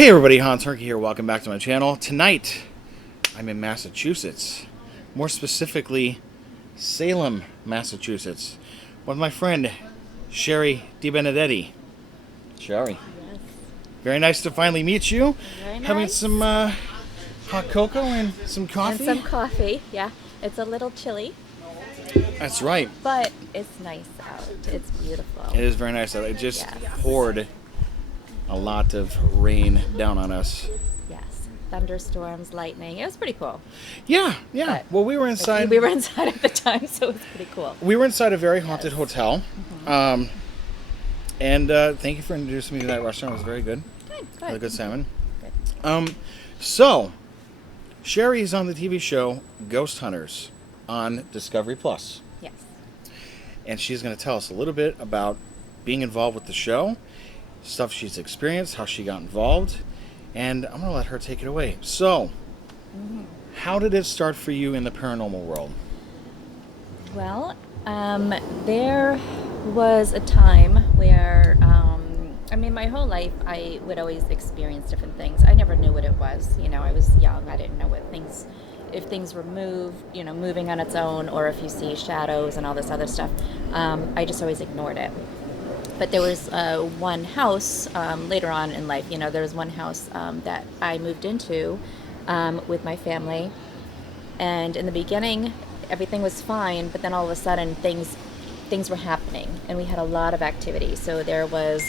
Hey everybody, Hernke here. Welcome back to my channel. Tonight, I'm in Massachusetts. More specifically, Salem, Massachusetts. With my friend, Shari DeBenedetti. Shari. Yes. Very nice to finally meet you. Very nice. Having some hot cocoa and some coffee. And some coffee, yeah. It's a little chilly, That's right. but it's nice out. It's beautiful. It is very nice out. It just Yes. poured a lot of rain down on us. Yes. Thunderstorms, lightning. It was pretty cool. Yeah. But Well, we were inside. We were inside at the time, so it was pretty cool. We were inside a very haunted hotel. Mm-hmm. And thank you for introducing me to that restaurant. It was very good. Good. Really good salmon. Good. So, Sherry's on the TV show Ghost Hunters on Discovery Plus. Yes. And she's going to tell us a little bit about being involved with the show, stuff she's experienced, how she got involved, and I'm going to let her take it away. So, how did it start for you in the paranormal world? Well, there was a time where, my whole life I would always experience different things. I never knew what it was. I was young. I didn't know if things were moving on its own, or if you see shadows and all this other stuff. I just always ignored it. But there was one house later on in life. There was one house that I moved into with my family, and in the beginning, everything was fine. But then all of a sudden, things were happening, and we had a lot of activity. So there was,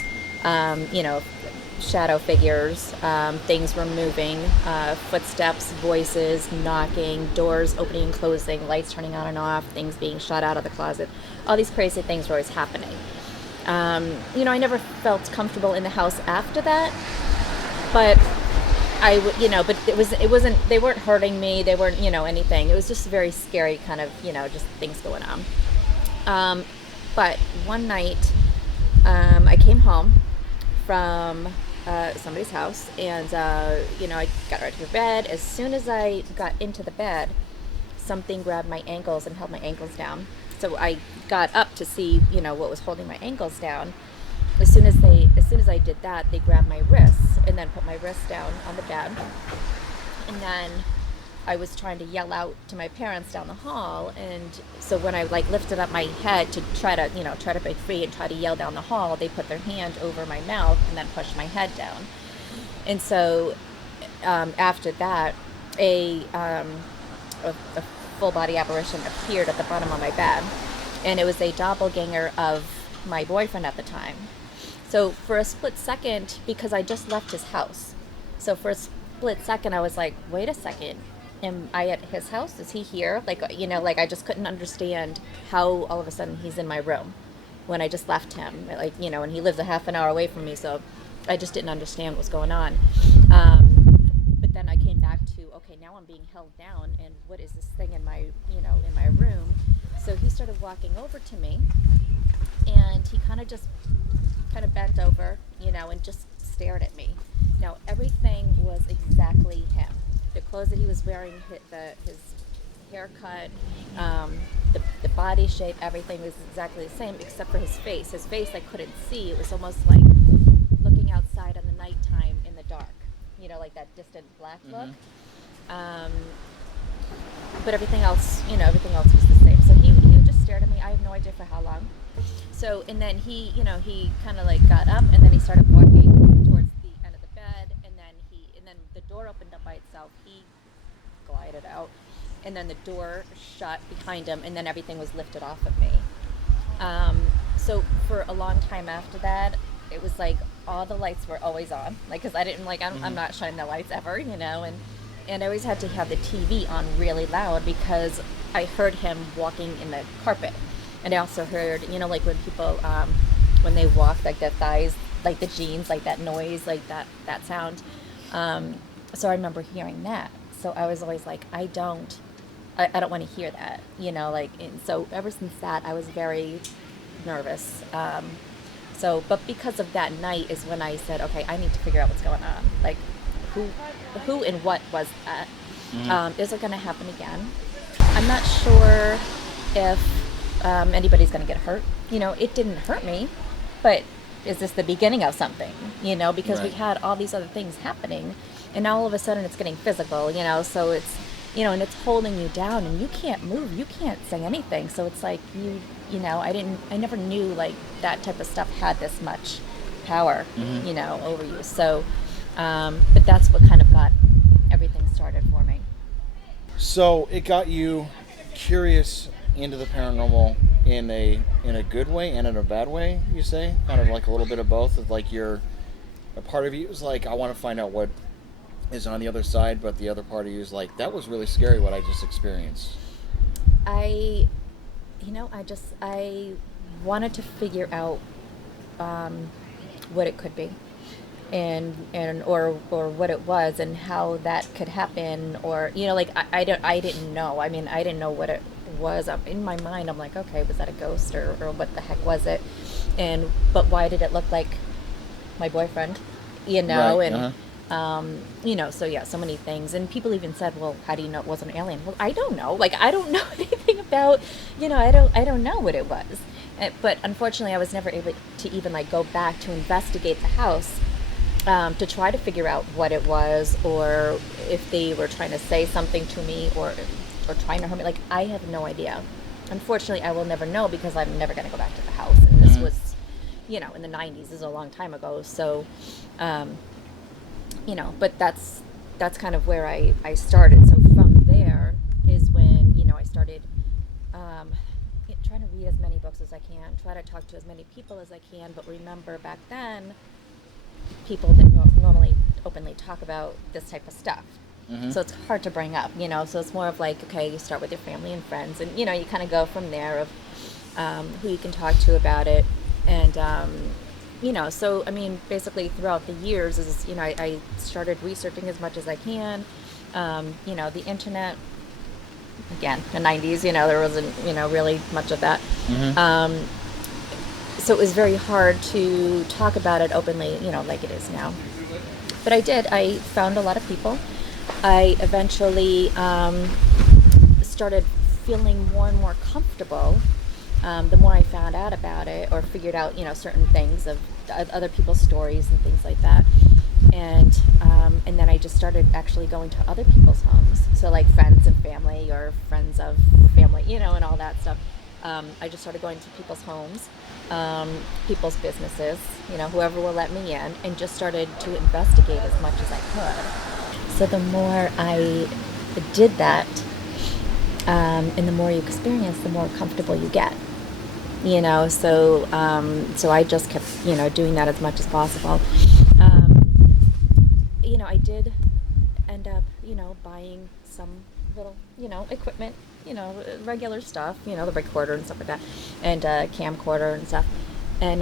shadow figures. Things were moving, footsteps, voices, knocking, doors opening and closing, lights turning on and off, things being shot out of the closet. All these crazy things were always happening. I never felt comfortable in the house after that, but but it wasn't, they weren't hurting me, they weren't, anything. It was just very scary kind of, just things going on. But one night, I came home from somebody's house, and, I got ready for bed. As soon as I got into the bed, something grabbed my ankles and held my ankles down. So I got up to see, what was holding my ankles down. As soon as I did that, they grabbed my wrists and then put my wrists down on the bed. And then I was trying to yell out to my parents down the hall. And so when I lifted up my head to try to break free and try to yell down the hall, they put their hand over my mouth and then pushed my head down. And so after that, a full body apparition appeared at the bottom of my bed, and it was a doppelganger of my boyfriend at the time. So for a split second, because I just left his house, so for a split second I was like, wait a second, am I at his house? Is he here? I just couldn't understand how all of a sudden he's in my room when I just left him, and he lives a half an hour away from me, so I just didn't understand what was going on. But then I came back to, okay, now I'm being held down, and what is this thing in my room? So he started walking over to me, and he kind of bent over, and just stared at me. Now, everything was exactly him. The clothes that he was wearing, his haircut, the body shape, everything was exactly the same, except for his face. His face I couldn't see. It was almost like looking outside in the nighttime in the dark. Like that distant black look. But everything else was the same. So he just stared at me. I have no idea for how long. So, and then he kind of got up, and then he started walking towards the end of the bed, and then the door opened up by itself. He glided out, and then the door shut behind him, and then everything was lifted off of me. So for a long time after that, it was like all the lights were always on, because I didn't I'm not shutting the lights ever, and I always had to have the TV on really loud, because I heard him walking in the carpet, and I also heard, when people when they walk, their thighs, the jeans, that noise, that sound. So I remember hearing that. So I was always like, I don't want to hear that, and so ever since that, I was very nervous. But because of that night is when I said, okay, I need to figure out what's going on. Who and what was that? Is it going to happen again? I'm not sure if anybody's going to get hurt. It didn't hurt me, but is this the beginning of something? Because we Right. had all these other things happening, and now all of a sudden it's getting physical. So it's and it's holding you down, and you can't move, you can't say anything. So it's like I never knew like that type of stuff had this much power, over you. So, but that's what kind of got everything started for me. So it got you curious into the paranormal in a good way and in a bad way, you say? Kind of like a little bit of both. Of like a part of you is like, I want to find out what is on the other side, but the other part of you is like, that was really scary what I just experienced. I wanted to figure out what it could be, and or what it was, and how that could happen, or I didn't know. I mean, I didn't know what it was. In my mind, I'm like, okay, was that a ghost, or what the heck was it? But why did it look like my boyfriend? Right, And so yeah, so many things. And people even said, well, how do you know it wasn't an alien? Well, I don't know. Like, I don't know anything about, I don't know what it was. But unfortunately, I was never able to even like go back to investigate the house, to try to figure out what it was, or if they were trying to say something to me, or trying to hurt me. Like, I have no idea. Unfortunately, I will never know, because I'm never going to go back to the house. And this was, in the 90s. This is a long time ago. So, but that's kind of where I started. So from there is when, I started trying to read as many books as I can, try to talk to as many people as I can. But remember, back then, people didn't normally openly talk about this type of stuff. So it's hard to bring up, so it's more of like, okay, you start with your family and friends, and, you kind of go from there of who you can talk to about it. And, so, I mean, basically throughout the years is, I started researching as much as I can. The internet, again, the 90s, there wasn't, really much of that. So it was very hard to talk about it openly, like it is now. But I found a lot of people. I eventually started feeling more and more comfortable the more I found out about it, or figured out, certain things of other people's stories and things like that. And then I just started actually going to other people's homes. So like friends and family, or friends of family, and all that stuff. I just started going to people's homes, people's businesses, whoever will let me in, and just started to investigate as much as I could. So the more I did that, and the more you experience, the more comfortable you get. So I just kept, doing that as much as possible. I did end up, buying some little, equipment, regular stuff, the recorder and stuff like that, and camcorder and stuff, and,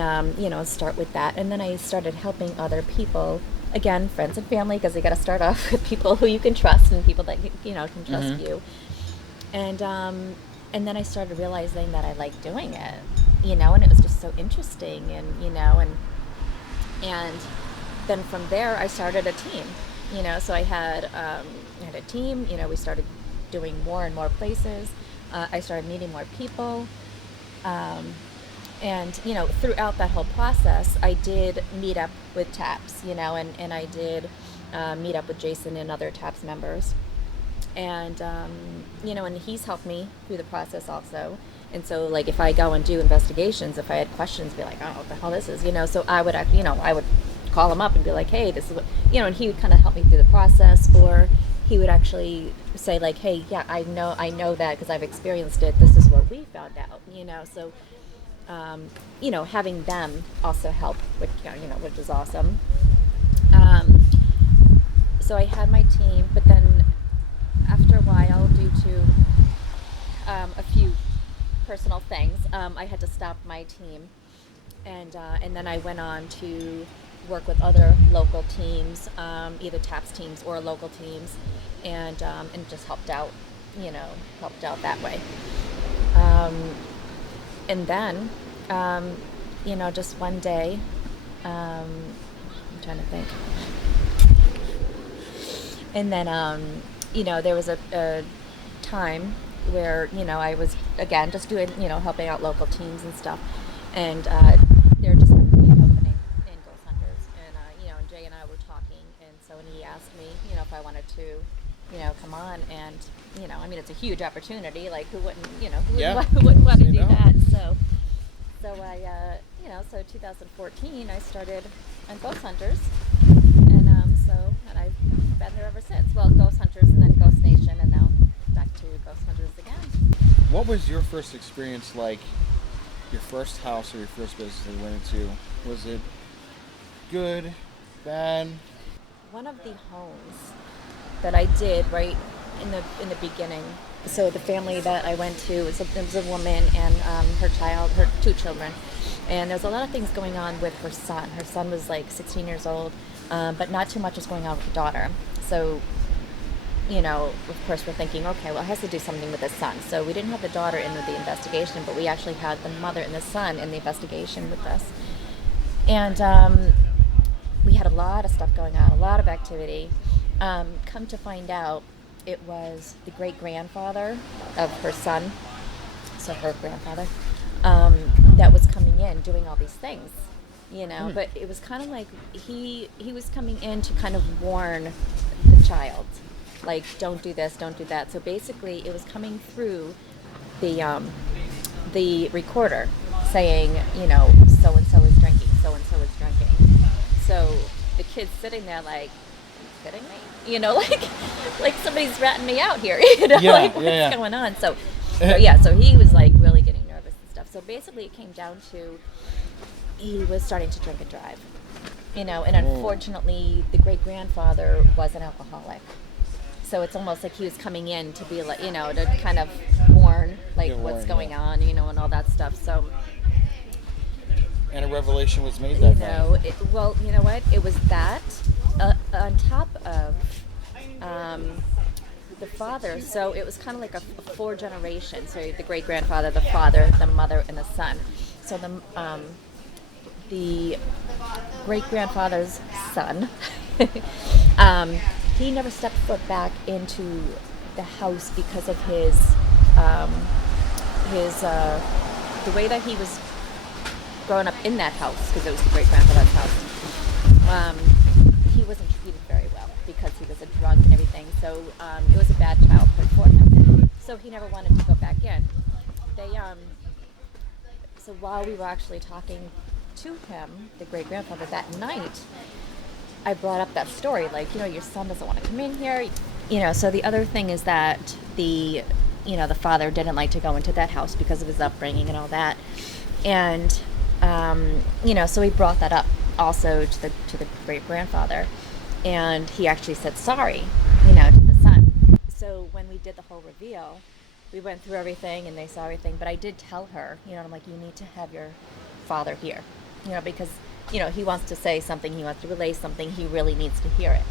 start with that. And then I started helping other people, again, friends and family, because you got to start off with people who you can trust, and people that, can trust you. And then I started realizing that I liked doing it, and it was just so interesting, and then from there I started a team, so I had a team, we started doing more and more places. I started meeting more people, and throughout that whole process, I did meet up with TAPS, and I did meet up with Jason and other TAPS members. And, and he's helped me through the process also. And so, like, if I go and do investigations, if I had questions, be like, oh, what the hell this is, so I would, I would call him up and be like, hey, this is what, and he would kind of help me through the process, or he would actually say, like, hey, yeah, I know that because I've experienced it. This is what we found out, so, having them also help, which is awesome. So I had my team, but then after a while, due to a few personal things, I had to stop my team, and then I went on to work with other local teams, either TAPS teams or local teams, and just helped out that way. And then, just one day, I'm trying to think. And then, there was a time where, I was, again, just doing, helping out local teams and stuff. And there just happened to be an opening if I wanted to, come on. And, I mean, it's a huge opportunity. Like, who wouldn't, who wouldn't want to do that? So I, so 2014, I started on Ghost Hunters. And I've been there ever since. Well, Ghost Hunters and then Ghost Nation, and now back to Ghost Hunters again. What was your first experience like? Your first house or your first business that you went into? Was it good, bad? One of the homes that I did right in the beginning. So the family that I went to was a woman and her 2 children, and there's a lot of things going on with her son. Her son was like 16 years old, but not too much was going on with the daughter. So, of course we're thinking, okay, well, it has to do something with the son. So we didn't have the daughter in with the investigation, but we actually had the mother and the son in the investigation with us. And we had a lot of stuff going on, a lot of activity. Come to find out, it was the great-grandfather of her son, so her grandfather, that was coming in doing all these things, But it was kind of like he was coming in to kind of warn the child, like, don't do this, don't do that. So basically, it was coming through the recorder saying, so and so is drinking, so and so is drinking. So the kid's sitting there like, kidding me? Like somebody's ratting me out here. What's going on? So he was like really getting nervous and stuff. So basically it came down to he was starting to drink and drive. And unfortunately the great grandfather was an alcoholic. So it's almost like he was coming in to be like, to kind of warn like what's going on, and all that stuff. So and a revelation was made that day. Well, you know what? It was that on top of the father. So it was kind of like a 4 generation. So the great grandfather, the father, the mother, and the son. So the great grandfather's son, he never stepped foot back into the house because of his the way that he was growing up in that house, because it was the great grandfather's house. He wasn't treated very well because he was a drunk and everything. So it was a bad childhood for him. So he never wanted to go back in. So while we were actually talking to him, the great grandfather, that night, I brought up that story, like, your son doesn't want to come in here. So the other thing is that the father didn't like to go into that house because of his upbringing and all that. And, so he brought that up also to the great grandfather, and he actually said sorry, to the son. So when we did the whole reveal, we went through everything and they saw everything, but I did tell her, I'm like, you need to have your father here, because, he wants to say something, he wants to relay something, he really needs to hear it.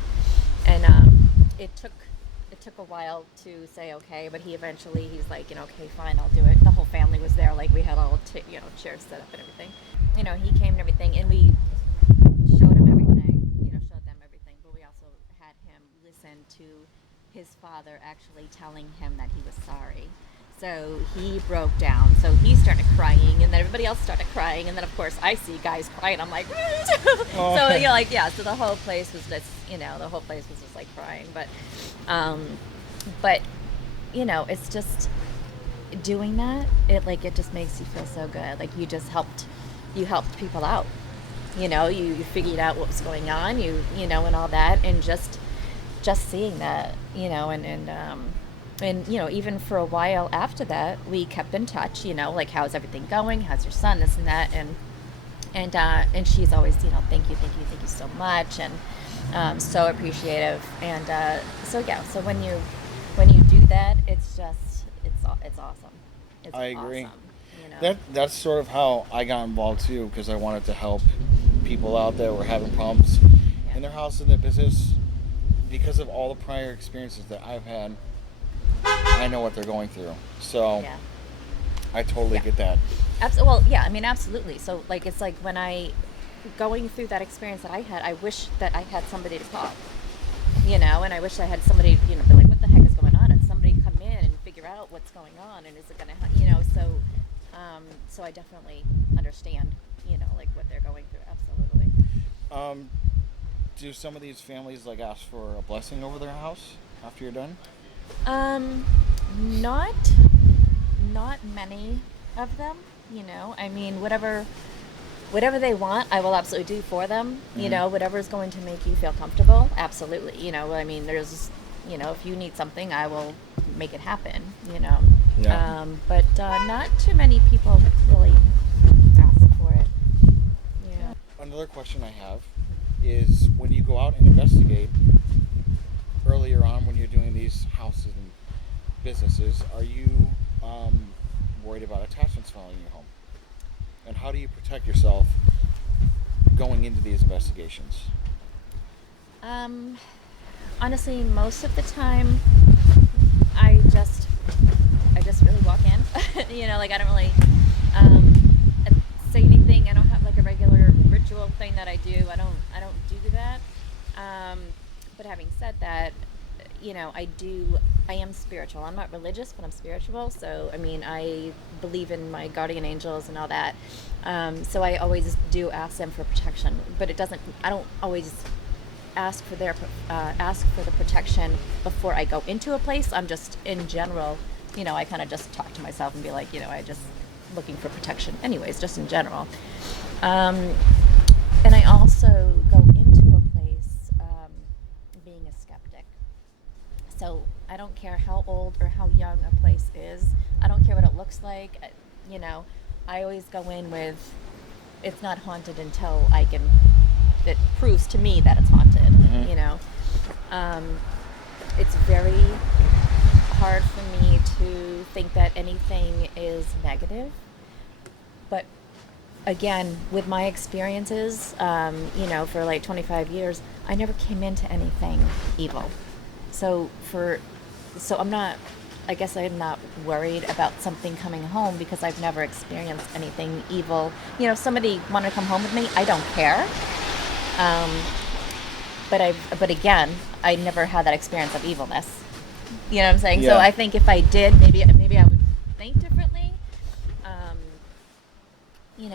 And it took a while to say okay, but he's like, okay, fine, I'll do it. The whole family was there, like we had all chairs set up and everything. He came and everything, and we showed him everything, showed them everything, but we also had him listen to his father actually telling him that he was sorry. So he broke down. So he started crying, and then everybody else started crying, and then of course I see guys crying. I'm like, oh. So So the whole place was just, like crying. But it's just doing that. It just makes you feel so good. Like you helped people out. You figured out what was going on. And all that, and just seeing that. And even for a while after that, we kept in touch, like, how's everything going? How's your son? This and that. And she's always, thank you so much. And so appreciative. And so when you do that, it's awesome. I agree. Awesome, That's sort of how I got involved too, because I wanted to help people out there who were having problems in their house and their business because of all the prior experiences that I've had. I know what they're going through, so I totally get that. Absolutely. So, it's like when going through that experience that I had, I wish that I had somebody to call, and I wish I had somebody, be like, what the heck is going on? And somebody come in and figure out what's going on, and is it going to, so I definitely understand, what they're going through. Absolutely. do some of these families like ask for a blessing over their house after you're done? Not many of them. I mean, whatever they want, I will absolutely do for them. Whatever is going to make you feel comfortable, absolutely. I mean, there's, if you need something, I will make it happen. Yeah. But not too many people really ask for it. Yeah. Another question I have is, when you go out and investigate earlier on, when you're doing these houses and businesses, are you worried about attachments following you home? And how do you protect yourself going into these investigations? Honestly, most of the time, I just really walk in. I don't really say anything. I don't have like a regular ritual thing that I do. I don't do that. But having said that, I am spiritual. I'm not religious, but I'm spiritual. So, I mean, I believe in my guardian angels and all that. So I always do ask them for protection, but I don't always ask for the protection before I go into a place. I'm just, in general, I kind of just talk to myself and be like, I just looking for protection anyways, just in general. And I also go into a place being a skeptic. So I don't care how old or how young a place is. I don't care what it looks like. I always go in with, it's not haunted until it proves to me that it's haunted. It's very hard for me to think that anything is negative. But again, with my experiences, for like 25 years, I never came into anything evil. So I'm not worried about something coming home because I've never experienced anything evil. If somebody wanted to come home with me, I don't care. But again, I never had that experience of evilness. You know what I'm saying? Yeah. So I think if I did, maybe I would think differently.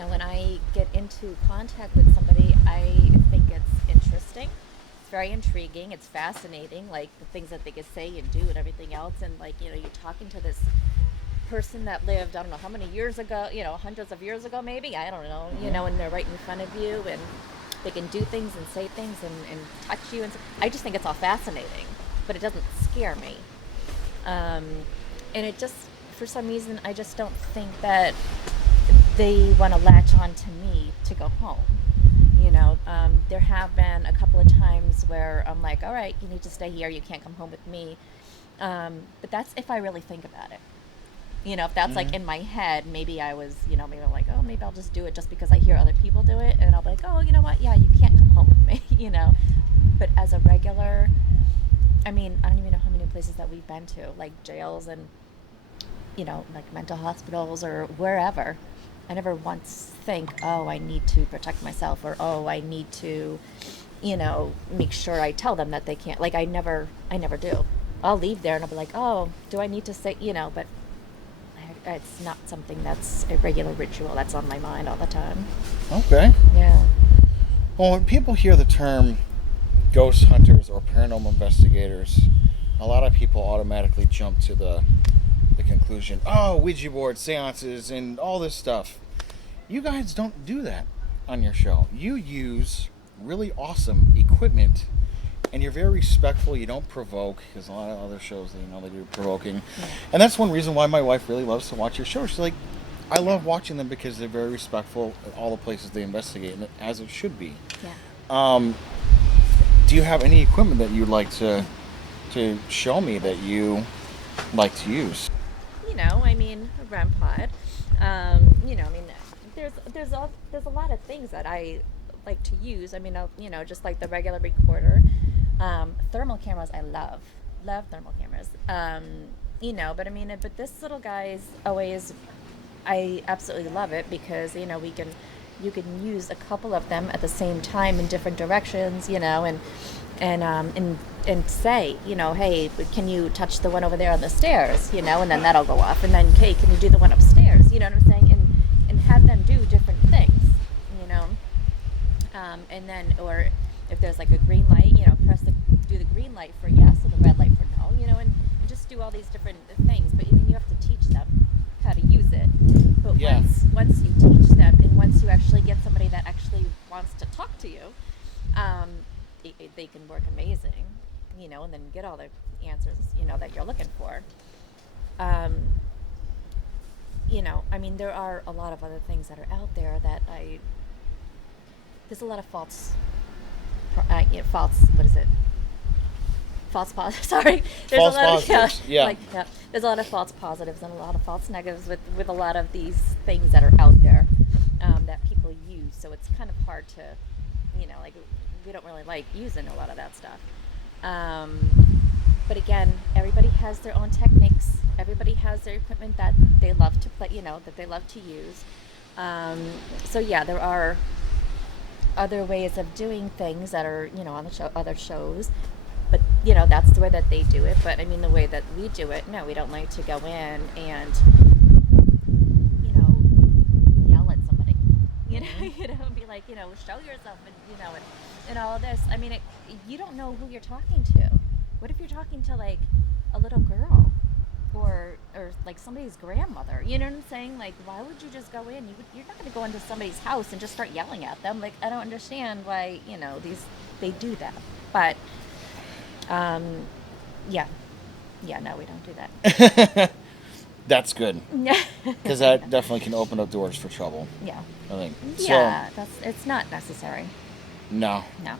When I get into contact with somebody, I think it's interesting. It's very intriguing. It's fascinating, like the things that they could say and do and everything else. And you're talking to this person that lived, I don't know how many years ago, hundreds of years ago maybe, I don't know, and they're right in front of you and they can do things and say things and touch you. And I just think it's all fascinating, but it doesn't scare me. And it just, for some reason, I just don't think that they want to latch on to me to go home. There have been a couple of times where I'm like, all right, you need to stay here. You can't come home with me. But that's if I really think about it. If that's like in my head, maybe I was, maybe I'm like, oh, maybe I'll just do it just because I hear other people do it. And I'll be like, oh, you know what? Yeah, you can't come home with me, But as a regular, I mean, I don't even know how many places that we've been to, like jails and, like mental hospitals or wherever. I never once think, oh, I need to protect myself, or, oh, I need to, make sure I tell them that they can't. Like, I never do. I'll leave there and I'll be like, oh, do I need to say, but it's not something that's a regular ritual that's on my mind all the time. Okay. Yeah. Well, when people hear the term ghost hunters or paranormal investigators, a lot of people automatically jump to the conclusion, oh, Ouija board, seances, and all this stuff. You guys don't do that on your show. You use really awesome equipment, and you're very respectful. You don't provoke, because a lot of other shows, they do provoking. Yeah. And that's one reason why my wife really loves to watch your show. She's like, I love watching them because they're very respectful at all the places they investigate, as it should be. Yeah. Do you have any equipment that you'd like to show me that you like to use? A REM pod. There's a lot of things that I like to use. Just like the regular recorder. Thermal cameras, I love thermal cameras. But this little guy's always, I absolutely love it because, you can use a couple of them at the same time in different directions, and say, hey, can you touch the one over there on the stairs, and then that'll go off, and then, hey, can you do the one upstairs, you know what I'm saying, and have them do different things, and then, or if there's like a green light, do the green light for yes and the red light for no, and just do all these different things. But you have to teach them how to use it. But Yeah. once you teach them, and once you actually get somebody that actually wants to talk to you, they can work amazing, and then get all the answers, that you're looking for. There are a lot of other things that are out there that there's a lot of false, what is it? False positives. Sorry, there's False a lot positives. of Yeah. there's a lot of false positives and a lot of false negatives with a lot of these things that are out there that people use. So it's kind of hard to, we don't really like using a lot of that stuff. But again, everybody has their own techniques. Everybody has their equipment that they love to play, that they love to use. So yeah, there are other ways of doing things that are, on the other shows. But, that's the way that they do it. But, the way that we do it, no, we don't like to go in and, yell at somebody. And be like, show yourself and all this. You don't know who you're talking to. What if you're talking to, like, a little girl or like, somebody's grandmother? You know what I'm saying? Like, why would you just go in? You're not going to go into somebody's house and just start yelling at them. Like, I don't understand why, they do that. But... no, we don't do that. That's good. Yeah. Because that definitely can open up doors for trouble. Yeah. I think. Yeah, it's not necessary. No. No.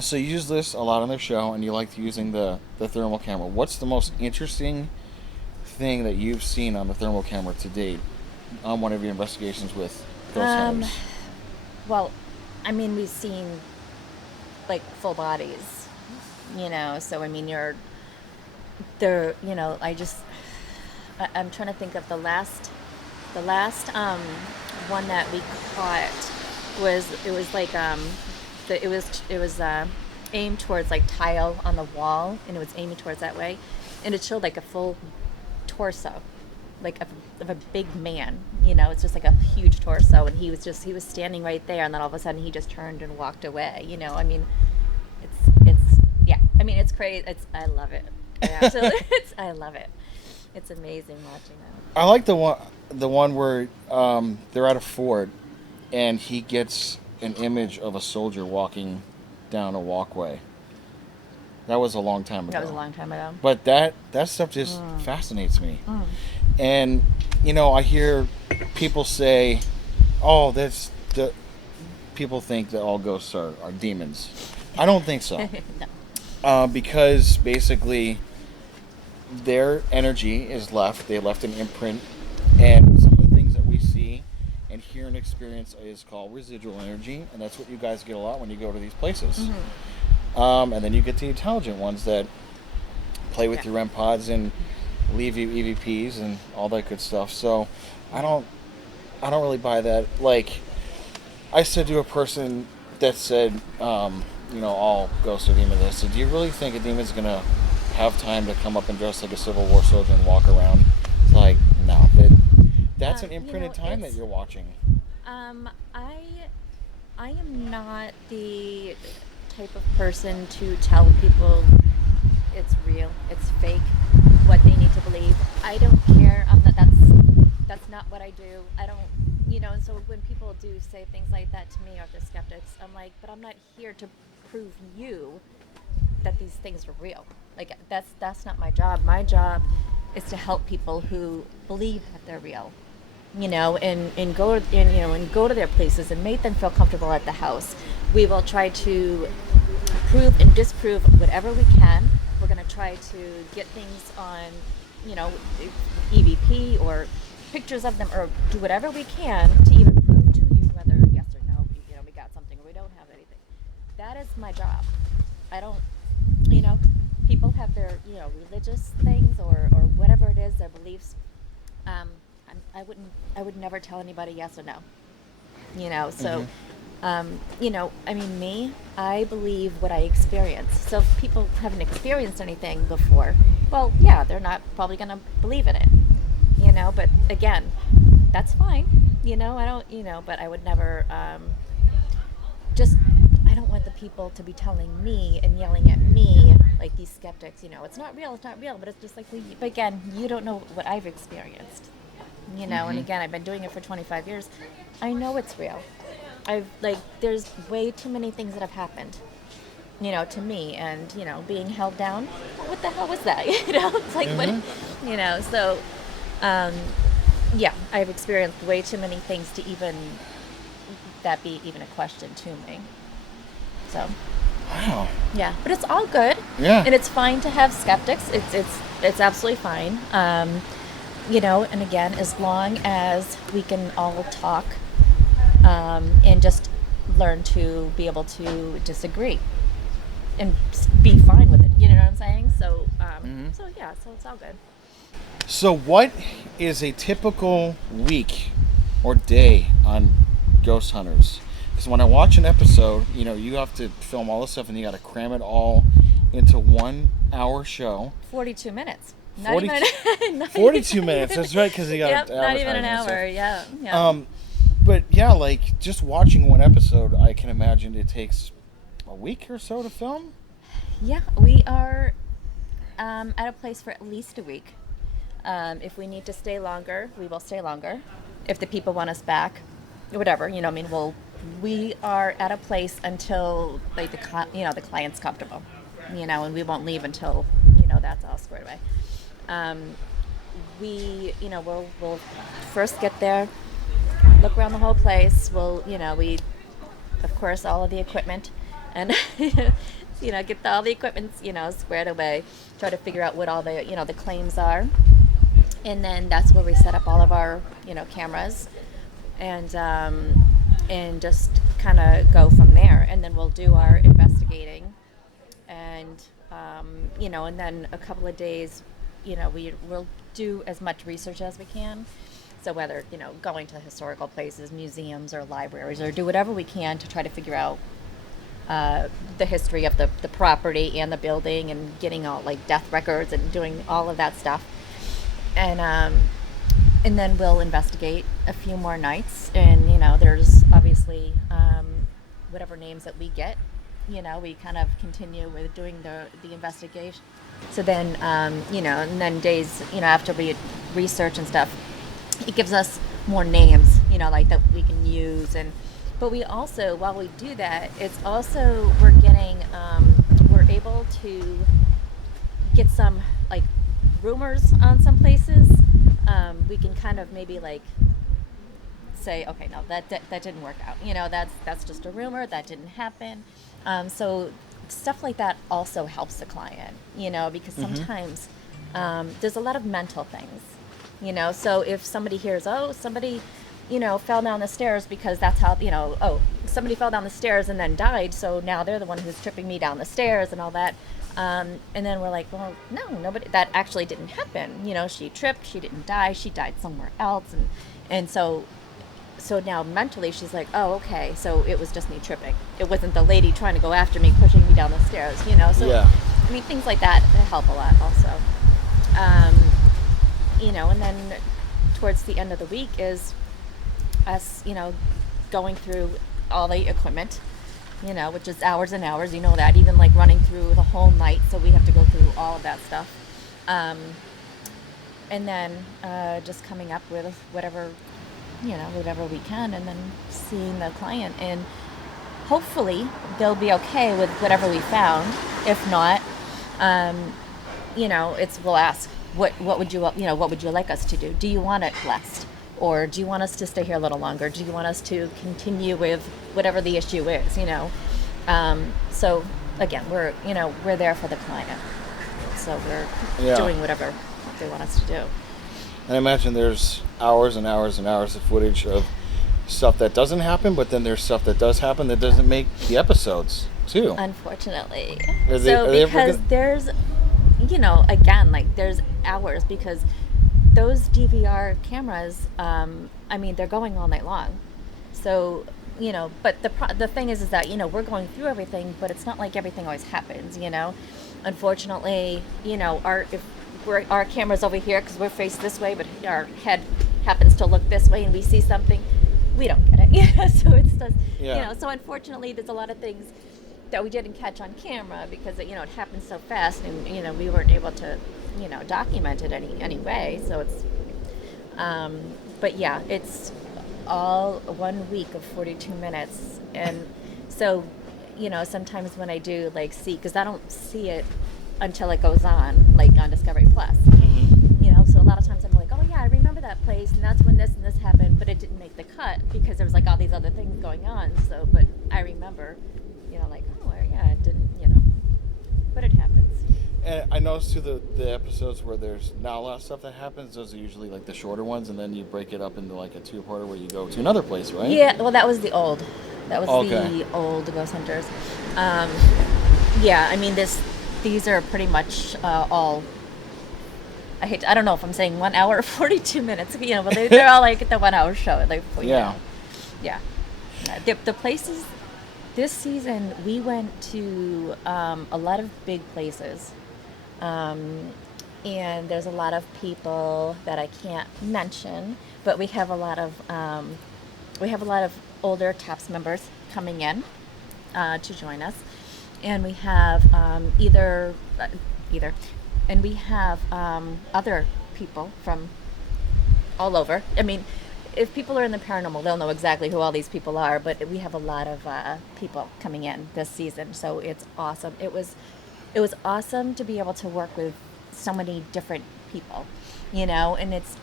So you use this a lot on their show, and you like using the thermal camera. What's the most interesting thing that you've seen on the thermal camera to date on one of your investigations with ghost hunters? Well, we've seen like full bodies, so I'm trying to think of the last one that we caught it was aimed towards like tile on the wall, and it was aiming towards that way, and it showed like a full torso, like of a big man, it's just like a huge torso, and he was standing right there, and then all of a sudden he just turned and walked away. It's crazy. I love it. I love it. It's amazing watching that. I like the one where they're at a fort, and he gets an image of a soldier walking down a walkway. That was a long time ago. But that stuff just fascinates me. And, I hear people say, people think that all ghosts are demons. I don't think so. No. Because basically their energy is left. They left an imprint. And some of the things that we see and hear and experience is called residual energy. And that's what you guys get a lot when you go to these places. Mm-hmm. And then you get the intelligent ones that play with your REM pods and leave you EVPs and all that good stuff. So I don't really buy that. Like, I said to a person that said, all ghosts are demons. I said, do you really think a demon's going to have time to come up and dress like a Civil War soldier and walk around? It's like, no. That's an imprinted time that you're watching. I am not the type of person to tell people it's real, it's fake, what they need to believe. I don't care. That's not what I do. I don't, and so when people do say things like that to me, or if they're skeptics, I'm like, but I'm not here to prove you that these things are real. Like, that's not my job. My job is to help people who believe that they're real, and go to their places and make them feel comfortable at the house. We will try to prove and disprove whatever we can. We're going to try to get things on, EVP or pictures of them, or do whatever we can to even prove to you whether yes or no, we got something or we don't have anything. That is my job. I don't, people have their, religious things or whatever it is, their beliefs. I would never tell anybody yes or no. So, Mm-hmm. me, I believe what I experience. So if people haven't experienced anything before, well, yeah, they're not probably going to believe in it, but again, that's fine. I don't, but I would never, just, I don't want the people to be telling me and yelling at me, like these skeptics, it's not real, but it's just like, but again, you don't know what I've experienced, and again, I've been doing it for 25 years. I know it's real. There's way too many things that have happened, to me, and, being held down, what the hell was that? It's like, what, so, yeah, I've experienced way too many things to even, that be even a question to me. So, wow. Yeah, but it's all good. Yeah. And it's fine to have skeptics. It's absolutely fine. And again, as long as we can all talk, and just learn to be able to disagree and be fine with it. You know what I'm saying? So, so it's all good. So what is a typical week or day on Ghost Hunters? Because when I watch an episode, you have to film all this stuff and you got to cram it all into 1 hour show. 42 minutes. 42 minutes. That's right, because you got not even an hour. Yeah. But yeah, like just watching one episode, I can imagine it takes a week or so to film. Yeah, we are at a place for at least a week. If we need to stay longer, we will stay longer. If the people want us back, whatever, we are at a place until like the client's comfortable, and we won't leave until that's all squared away. We'll first get there, look around the whole place. We of course all of the equipment, and get all the equipment squared away. Try to figure out what all the the claims are, and then that's where we set up all of our cameras, and just kind of go from there. And then we'll do our investigating, and and then a couple of days, we'll do as much research as we can. So whether, going to historical places, museums, or libraries, or do whatever we can to try to figure out the history of the property and the building, and getting all like death records and doing all of that stuff. And then we'll investigate a few more nights, and there's obviously whatever names that we get, we kind of continue with doing the investigation. So then and then days after we research and stuff, it gives us more names like that we can use. But we also, while we do that, it's also we're able to get some like rumors on some places. We can kind of maybe like say, okay, no, that didn't work out. That's just a rumor, that didn't happen. So stuff like that also helps the client, because sometimes there's a lot of mental things, so if somebody hears, somebody fell down the stairs, because that's how, somebody fell down the stairs and then died, so now they're the one who's tripping me down the stairs and all that. And then we're like, well, no, nobody, that actually didn't happen. She tripped, she didn't die, she died somewhere else. And so now mentally she's like, oh, okay, so it was just me tripping. It wasn't the lady trying to go after me, pushing me down the stairs, So, yeah. I mean, things like that help a lot also. And then towards the end of the week is us, going through all the equipment, which is hours and hours, that, even like running through the whole night. So we have to go through all of that stuff. And then just coming up with whatever we can, and then seeing the client, and hopefully they'll be okay with whatever we found. If not, we'll ask, what would you like us to do? Do you want it blessed? Or do you want us to stay here a little longer? Do you want us to continue with whatever the issue is, So again, we're there for the client. So we're doing whatever they want us to do. And I imagine there's hours and hours and hours of footage of stuff that doesn't happen, but then there's stuff that does happen that doesn't make the episodes too. Unfortunately. Because there's, again, like there's hours, because those DVR cameras, they're going all night long. So, but the thing is that, we're going through everything, but it's not like everything always happens, Unfortunately, our camera's over here because we're faced this way, but our head happens to look this way and we see something, we don't get it. Yeah, so it's just, Yeah. so unfortunately there's a lot of things that we didn't catch on camera because it happened so fast, and we weren't able to document it anyway. So it's but yeah, it's all 1 week of 42 minutes. And so sometimes when I do like see, because I don't see it until it goes on, like on Discovery Plus. So a lot of times I'm like, oh yeah, I remember that place, and that's when this and this happened, but it didn't make the cut because there was like all these other things going on. So but I remember like, oh yeah, it didn't, but it happens. And I noticed too the episodes where there's not a lot of stuff that happens, those are usually like the shorter ones, and then you break it up into like a two-parter where you go to another place, right? Yeah, well, that was the old Okay. the old Ghost Hunters. Yeah, I mean these are pretty much all. I don't know if I'm saying 1 hour or 42 minutes, but they're all like the 1 hour show. Like, Yeah. Yeah. The places this season, we went to a lot of big places. And there's a lot of people that I can't mention, but we have a lot of older TAPS members coming in to join us, and we have either, and we have other people from all over. I mean, if people are in the paranormal, they'll know exactly who all these people are. But we have a lot of people coming in this season, so it's awesome. It was awesome to be able to work with so many different people, and it's,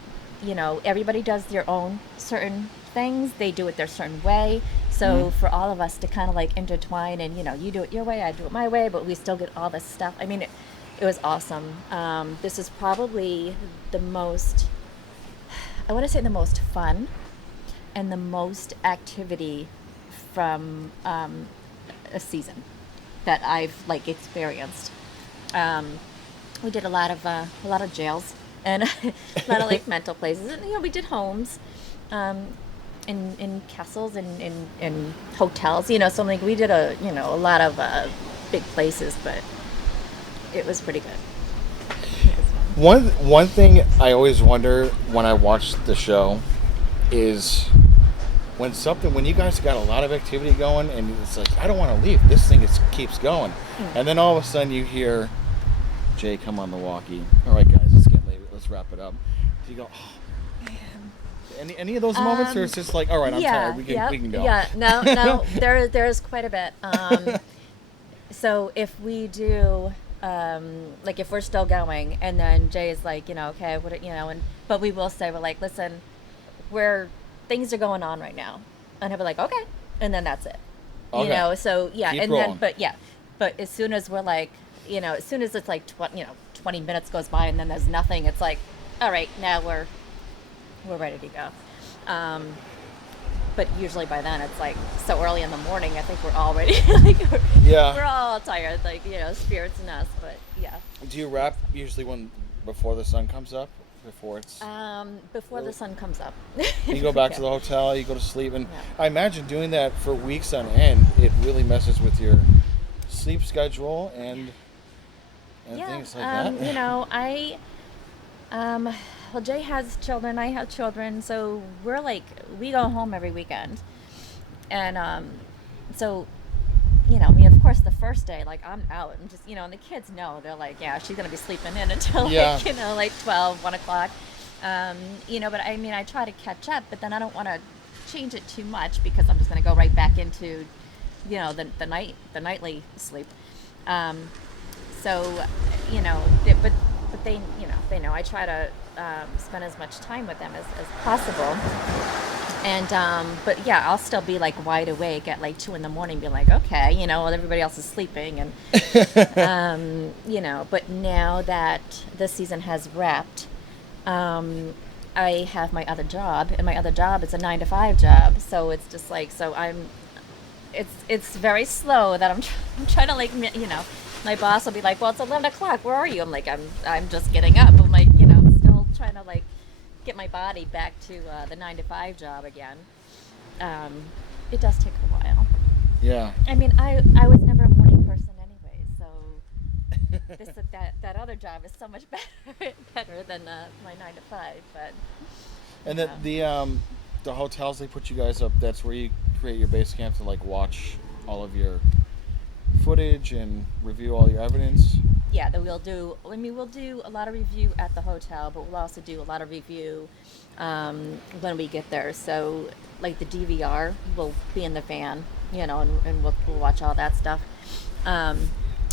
everybody does their own certain things. They do it their certain way. So for all of us to kind of like intertwine and, you do it your way, I do it my way, but we still get all this stuff. I mean, it was awesome. This is probably the most, I want to say the most fun and the most activity from a season that I've like experienced. We did a lot of jails and a lot of like mental places, and we did homes, in castles and in hotels. So like we did a lot of big places, but it was pretty good. It was fun. One thing I always wonder when I watch the show is when you guys got a lot of activity going, and it's like, I don't want to leave. This thing keeps going, and then all of a sudden you hear Jay come on the walkie. All right, guys, it's getting late. Let's wrap it up. So you go, oh man. Any of those moments, or it's just like, all right, I'm tired. We can go. Yeah, no, there is quite a bit. So if we do, like if we're still going, and then Jay's like, okay, but we will say, we're like, listen, things are going on right now, and he'll be like, okay, and then that's it. Okay. So yeah, Keep and rolling. but as soon as we're like, as soon as it's like 20 minutes goes by and then there's nothing, it's like, all right, now we're ready to go. But usually by then it's like so early in the morning, I think we're all ready. Like we're all tired, like spirits in us. But yeah. Do you wrap usually before the sun comes up? Before it's before the sun comes up. you go back to the hotel, you go to sleep, and I imagine doing that for weeks on end, it really messes with your sleep schedule and things like that. Well, Jay has children, I have children, so we go home every weekend, and so I mean, of course, the first day, like, I'm out. I'm just, and the kids know. They're like, yeah, she's going to be sleeping in until, like 12, 1 o'clock. But I mean, I try to catch up, but then I don't want to change it too much because I'm just going to go right back into, the nightly sleep. So, but they, they know. I try to spend as much time with them as possible. And but yeah, I'll still be like wide awake at like 2 a.m, be like, okay, while everybody else is sleeping, and But now that this season has wrapped, I have my other job, and my other job is a 9 to 5 job. So it's just like, it's very slow that I'm trying to like, my boss will be like, well, it's 11 o'clock. Where are you? I'm like, I'm just getting up. I'm like, still trying to like get my body back to the 9 to 5 job again. It does take a while. Yeah. I mean, I was never a morning person anyway, so that other job is so much better than my 9 to 5. But and the the hotels, they put you guys up. That's where you create your base camp to like watch all of your footage and review all your evidence. Yeah, that we'll do. I mean, we'll do a lot of review at the hotel, but we'll also do a lot of review when we get there. So, like the DVR will be in the van, and we'll watch all that stuff.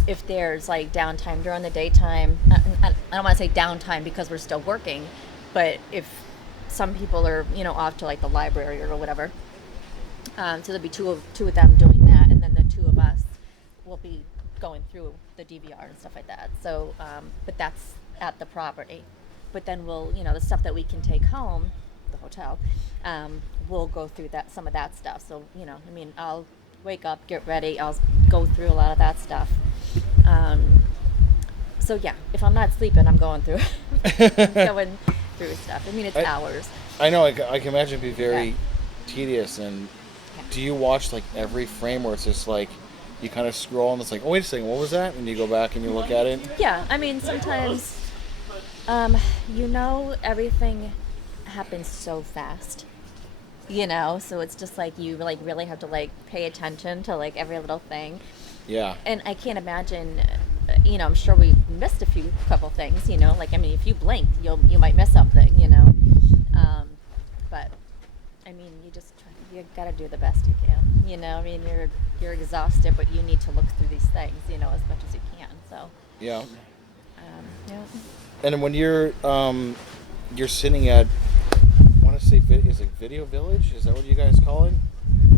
If there's like downtime during the daytime, I don't want to say downtime because we're still working, but if some people are off to like the library or whatever, so there'll be two of them doing that, and then the two of us will be going through the DVR and stuff like that. So, but that's at the property. But then we'll, the stuff that we can take home, the hotel, we'll go through some of that stuff. So, I'll wake up, get ready, I'll go through a lot of that stuff. So yeah, if I'm not sleeping, I'm going through, going through stuff. I mean, it's hours. I know. I can imagine it'd be very tedious. And do you watch like every frame where it's just like you kind of scroll and it's like, oh wait a second, what was that? And you go back and you look at it. Yeah, I mean sometimes, everything happens so fast. So it's just like you like really have to like pay attention to like every little thing. Yeah. And I can't imagine. I'm sure we missed a couple things. Like I mean, if you blink, you might miss something. But I mean, you gotta do the best you can. I mean, you're exhausted, but you need to look through these things, as much as you can. So. Yeah. Yeah. And then when you're sitting at, I want to say, is it Video Village? Is that what you guys call it?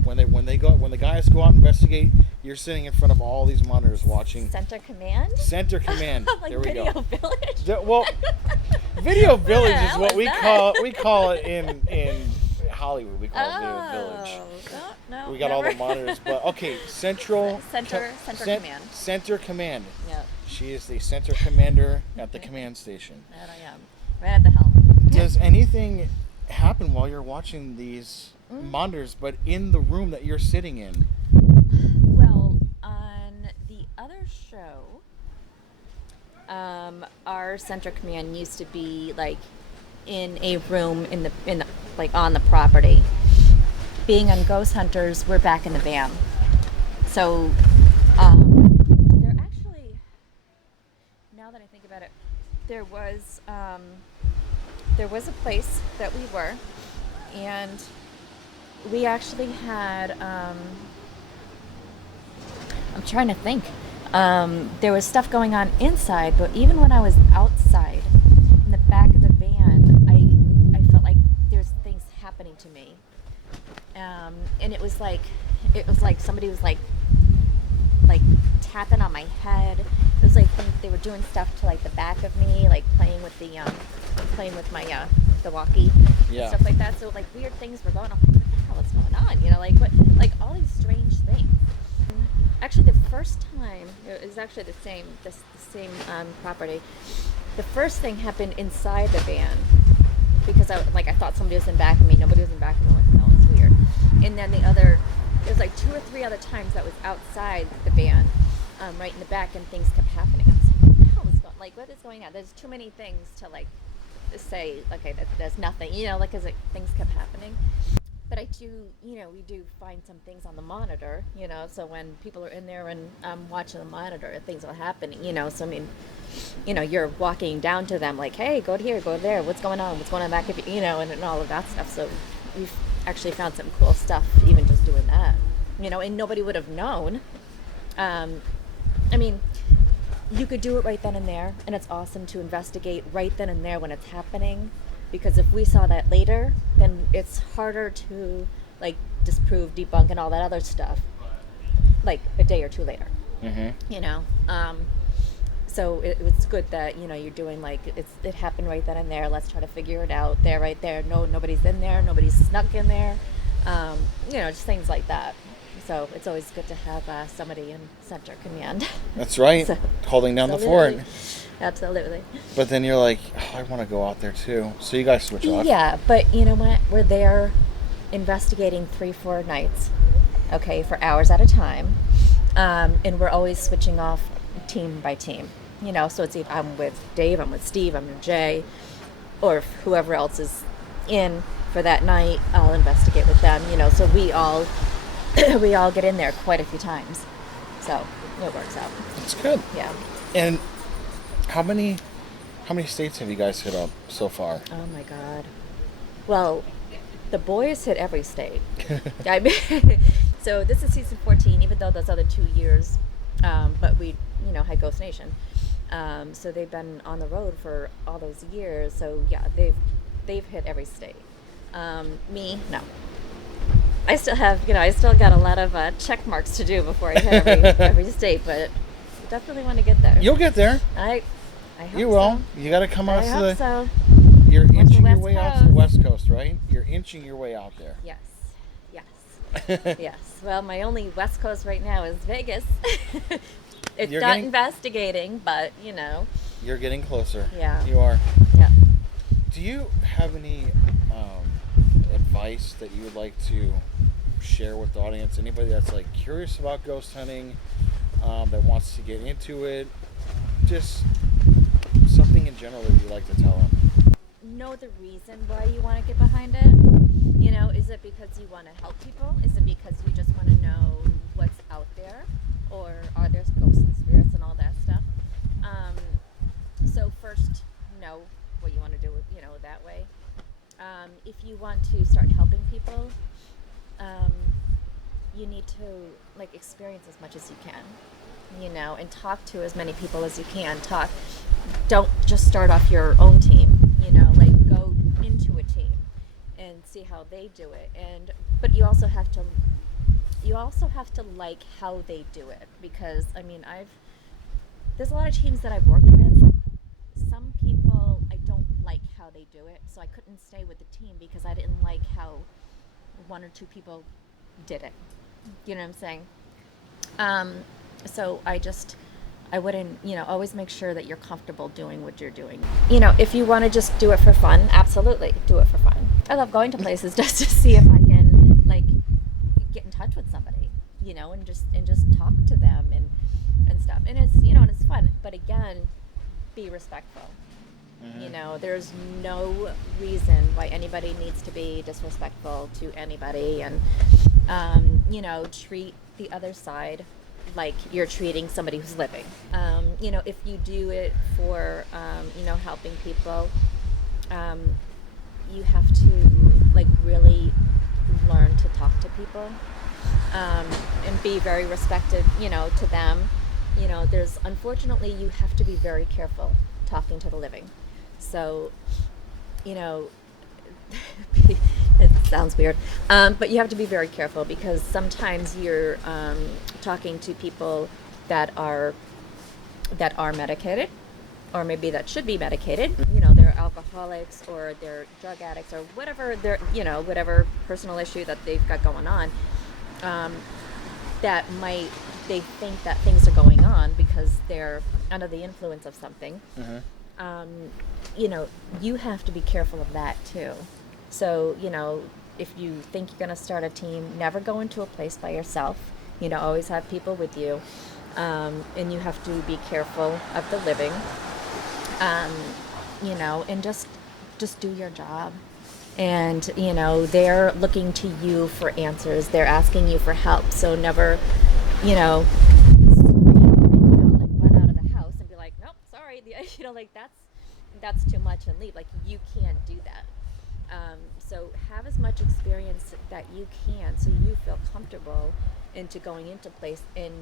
When the guys go out and investigate, you're sitting in front of all these monitors watching. Center Command. Like there we Video go. Village. Well, Video Village is what we call it in Hollywood. We call it Video Village. No. We got all the monitors, but okay, Center Command. Center Command. Yeah. She is the center commander at the command station. That I am. Right at the helm. Does anything happen while you're watching these monitors, but in the room that you're sitting in? Well, on the other show, our center command used to be like in a room in the like on the property. Being on Ghost Hunters, we're back in the van. So, there actually, now that I think about it, there was a place that we were, and we actually had, I'm trying to think, there was stuff going on inside, but even when I was outside in the back of the van, I felt like there's things happening to me. And it was like somebody was like tapping on my head. It was like they were doing stuff to like the back of me, like playing with my the walkie, and stuff like that. So like weird things were going on. What the hell is going on? Like what, like all these strange things. Actually, the first time it was actually the same property. The first thing happened inside the van because I thought somebody was in back of me. Nobody was in back of me. That was weird. And then there was like 2 or 3 other times that was outside the van, right in the back, and things kept happening. I was like, what the hell is going? Like, what is going on? There's too many things to like say. Okay, there's nothing. Because things kept happening. But I do, we do find some things on the monitor. So when people are in there and watching the monitor, things are happening. So I mean, you're walking down to them like, hey, go here, go there. What's going on? What's going on back of you? And all of that stuff. So we've actually found some cool stuff even just doing that. And nobody would have known. I mean, you could do it right then and there, and it's awesome to investigate right then and there when it's happening, because if we saw that later, then it's harder to like disprove, debunk, and all that other stuff like a day or two later. So it was good that you're doing like it happened right then and there. Let's try to figure it out there, right there. No, nobody's in there. Nobody's snuck in there. Just things like that. So it's always good to have somebody in center command. That's right, holding down the fort. Absolutely. But then you're like, I want to go out there too. So you guys switch off. Yeah, but you know what? We're there investigating 3-4 nights, okay, for hours at a time, and we're always switching off team by team. So it's either I'm with Dave, I'm with Steve, I'm with Jay, or whoever else is in. for that night, I'll investigate with them. So we all we all get in there quite a few times, so it works out. That's good. Yeah. And how many states have you guys hit up so far? Oh my God. Well, the boys hit every state. I mean, so this is season 14, even though those other 2 years, but we, had Ghost Nation. So they've been on the road for all those years. So yeah, they've hit every state. Me, no. I still have, I still got a lot of check marks to do before I hit every state, but definitely want to get there. You'll get there. I hope You will. so. You got to come out I to hope the. so. You're Went to inching your West way out to the Coast. West Coast, right? You're inching your way out there. Yes. Yes. Well, my only West Coast right now is Vegas. It's You're not getting- investigating, but You're getting closer. Yeah. You are. Yeah. Do you have any advice that you would like to share with the audience? Anybody that's like curious about ghost hunting, that wants to get into it, just something in general that you'd like to tell them? Know the reason why you want to get behind it. Is it because you want to help people? Is it because you just want to know what's out there, or are there ghosts and spirits and all that stuff? So first, know what you want to do with that way. If you want to start helping people, you need to experience as much as you can, and talk to as many people as you can. Don't just start off your own team, go into a team and see how they do it. But you also have to like how they do it, because there's a lot of teams that I've worked with. Some people I don't like how they do it, so I couldn't stay with the team because I didn't like how one or two people did it. You know what I'm saying? So I wouldn't, always make sure that you're comfortable doing what you're doing. If you want to just do it for fun, absolutely do it for fun. I love going to places just to see if I can get in touch with somebody, and just talk to them and stuff. And it's, and it's fun. But again, be respectful. Mm-hmm. There's no reason why anybody needs to be disrespectful to anybody, and treat the other side like you're treating somebody who's living. If you do it for helping people, you have to really learn to talk to people, and be very respected to them. There's, unfortunately, you have to be very careful talking to the living. So it sounds weird, but you have to be very careful, because sometimes you're talking to people that are medicated, or maybe that should be medicated. They're alcoholics, or they're drug addicts, or whatever whatever personal issue that they've got going on. They think that things are going on because they're under the influence of something. Mm-hmm. You have to be careful of that too. So, if you think you're going to start a team, never go into a place by yourself. Always have people with you. And you have to be careful of the living. And just do your job. And, they're looking to you for answers. They're asking you for help. So never, scream and run out of the house and be like, nope, sorry. That's too much, and leave. You can't do that. So have as much experience that you can, so you feel comfortable into going into place and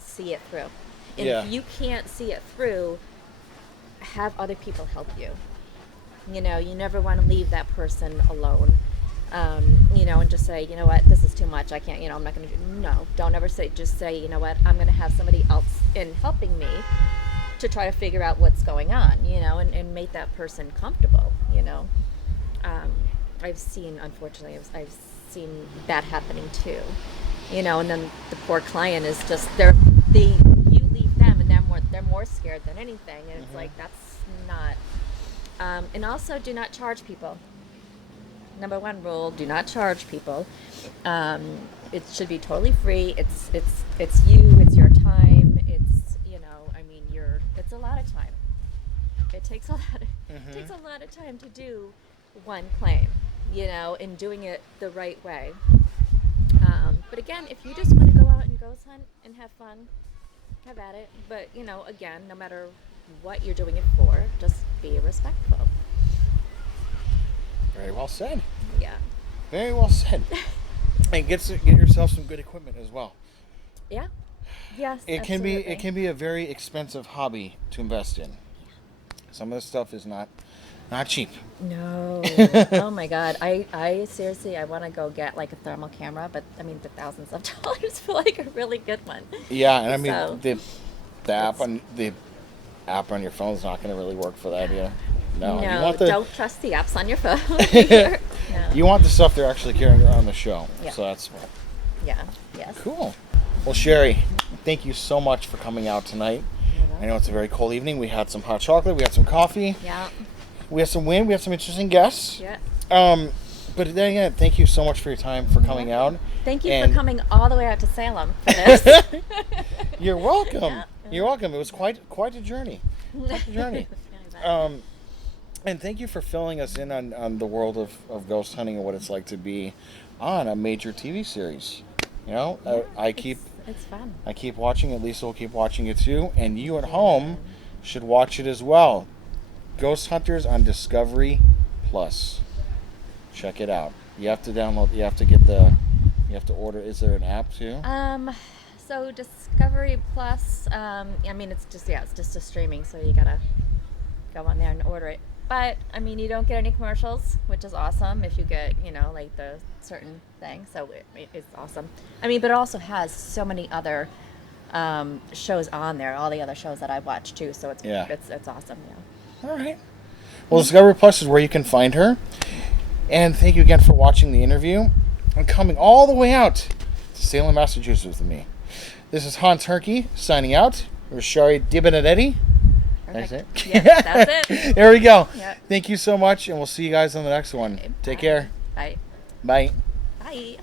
see it through. And if you can't see it through, have other people help you. You never want to leave that person alone. And just say, what, this is too much. I can't, I'm not going to do. No, don't ever say. Just say, what, I'm going to have somebody else in helping me to try to figure out what's going on, and make that person comfortable, I've seen, unfortunately, I've seen that happening too, and then the poor client is just, you leave them and they're more scared than anything, and it's Mm-hmm. that's not, and also do not charge people. Number one rule, do not charge people. It should be totally free. It's you, it's your time, it's a lot of time. It takes a lot of time to do one claim. and doing it the right way. But again, if you just want to go out and ghost hunt and have fun, have at it. But, again, no matter what you're doing it for, just be respectful. Very well said. Yeah. Very well said. And get yourself some good equipment as well. Yeah. Yes. It can be a very expensive hobby to invest in. Some of the stuff is not cheap. No. Oh my God. I seriously, I want to go get like a thermal camera, but I mean the thousands of dollars for like a really good one. Yeah, and I mean So, the app on your phone is not going to really work for that. Yeah. No. Don't trust the apps on your phone. No. You want the stuff they're actually carrying around the show. Yeah. So that's Yeah. Yes. cool. Well, Shari, thank you so much for coming out tonight. I know it's a very cold evening. We had some hot chocolate. We had some coffee. Yeah. We had some wind. We had some interesting guests. Yeah. But then again, thank you so much for your time, for coming out. Thank you for coming all the way out to Salem for this. You're welcome. Yeah. You're welcome. It was quite a journey. Quite a journey. And thank you for filling us in on the world of ghost hunting and what it's like to be on a major TV series. It's fun. I keep watching it. Lisa will keep watching it too. And you at home should watch it as well. Ghost Hunters on Discovery Plus. Check it out. You have to download. You have to order. Is there an app too? So Discovery Plus, it's just a streaming, so you gotta go on there and order it. But you don't get any commercials, which is awesome if you get like the certain thing. So it's awesome. But it also has so many other shows on there, all the other shows that I watch too. So it's awesome. Yeah. All right. Well, Discovery Plus is where you can find her. And thank you again for watching the interview and coming all the way out to Salem, Massachusetts with me. This is Hernke signing out. It was Shari DeBenedetti. That's it? Yeah, that's it. There we go. Yep. Thank you so much, and we'll see you guys on the next one. Okay, Take bye. care. Bye. Bye. Bye.